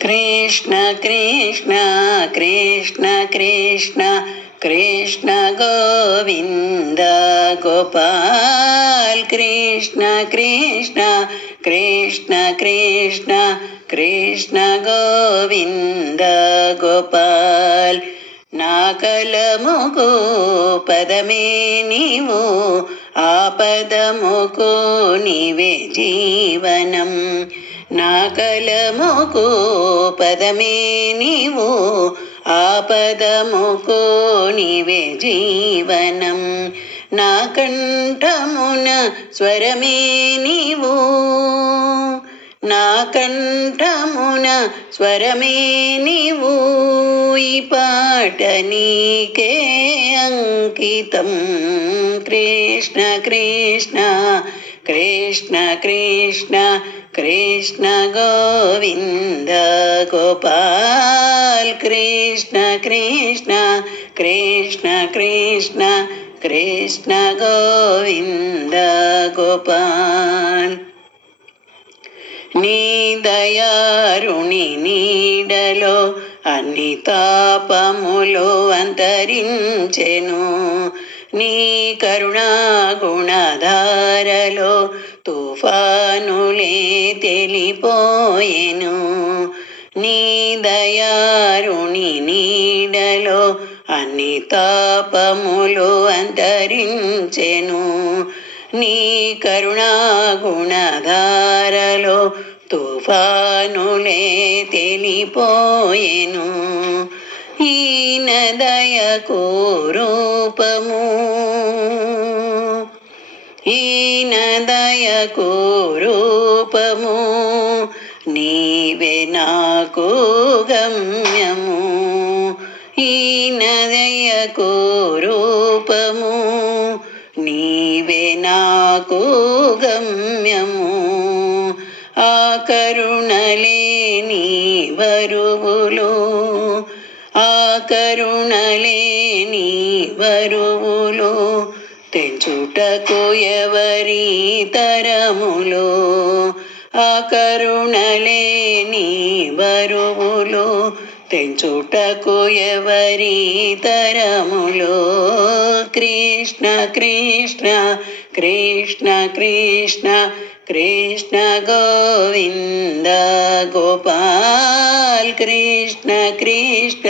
कृष्ण कृष्ण कृष्ण कृष्ण कृष्ण गोविंद गोपाल कृष्ण कृष्ण कृष्ण कृष्ण कृष्ण गोविंद गोपाल నా కలముకు పదమే నీవు ఆపదముకు నీవే జీవనం నా కలముకు పదమే నీవు ఆపదముకు నీవే జీవనం నా కంఠమున స్వరమే నీవు నా కంఠమున స్వరమే నీవు ఈ పాట నీకే అంకితం కృష్ణ కృష్ణ కృష్ణ కృష్ణ కృష్ణ గోవింద గోపాల్ కృష్ణ కృష్ణ కృష్ణ కృష్ణ కృష్ణ గోవింద గోపాల్ నీ దయారుణి నీడలో అన్ని తాపములు అంతరించెను నీ కరుణా గుణధారలో తుఫానులే తెలిపోయెను నీ దయారుణి నీడలో అన్ని తాపములు అంతరించెను నీ కరుణా గుణధారలో తుఫానులే తెలిపోయెను ఈయన దయకు రూపము ఈయన దయకు రూపము నీవే నాకు గమ్యము ఈయన దయకు రూపము నీవే నాకు గమ్యము ఆ కరుణలేని బరువులు ఆ కరుణలేని బరువులు తెంచుటకు ఎవరి తరములు ఆ కరుణలేని బరువులు తెంచుటకు ఎవరి తరములు కృష్ణ కృష్ణ కృష్ణ కృష్ణ కృష్ణ గోవింద గోపాల్ కృష్ణ కృష్ణ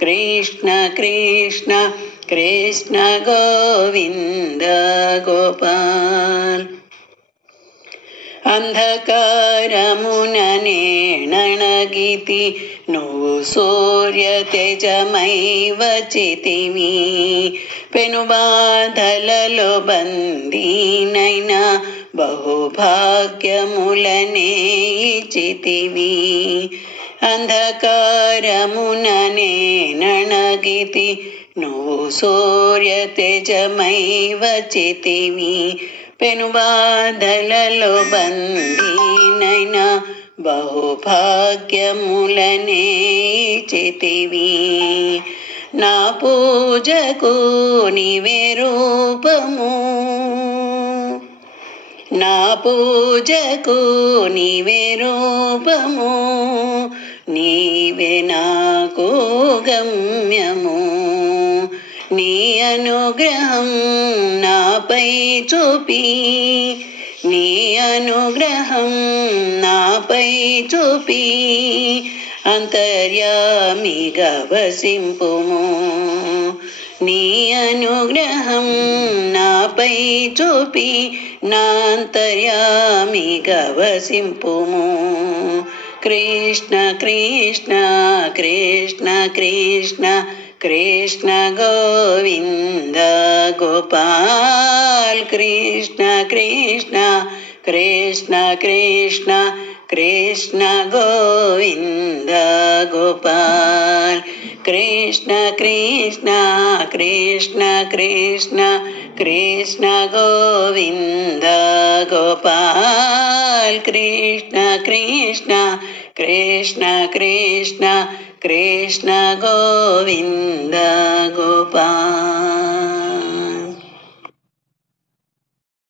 కృష్ణ కృష్ణ కృష్ణ గోవింద గోపాల్ అంధకారమున నేణగితి నువ్వు సూర్య తేజమై వచ్చితివి పెనుబాధలలో బందీనైనా బహుభాగ్యములనే ఇచ్చితివి అంధకారమున నేణగితి నువ్వు సూర్య తేజమై వచ్చితివి పెనుబాధలలో బందీనైనా బహుభాగ్యములనే ఇచ్చితివి నా పూజకు నీవే రూపము నా పూజకు నీవే రూపము నీవే నాకు గమ్యము నీ అనుగ్రహం నాపై చూపి నీ అనుగ్రహం నాపై చూపి అంతర్యామిగా వసింపుము నీ అనుగ్రహం నాపై చూపి నా అంతర్యామిగా వసింపుము కృష్ణ కృష్ణ కృష్ణ కృష్ణ కృష్ణ గోవింద గోపాల్ కృష్ణ కృష్ణ కృష్ణ కృష్ణ కృష్ణ గోవింద గోపాల్ కృష్ణ కృష్ణ కృష్ణ కృష్ణ కృష్ణ గోవింద గోపాల్ కృష్ణ కృష్ణ కృష్ణ కృష్ణ కృష్ణ గోవింద గోపాల్.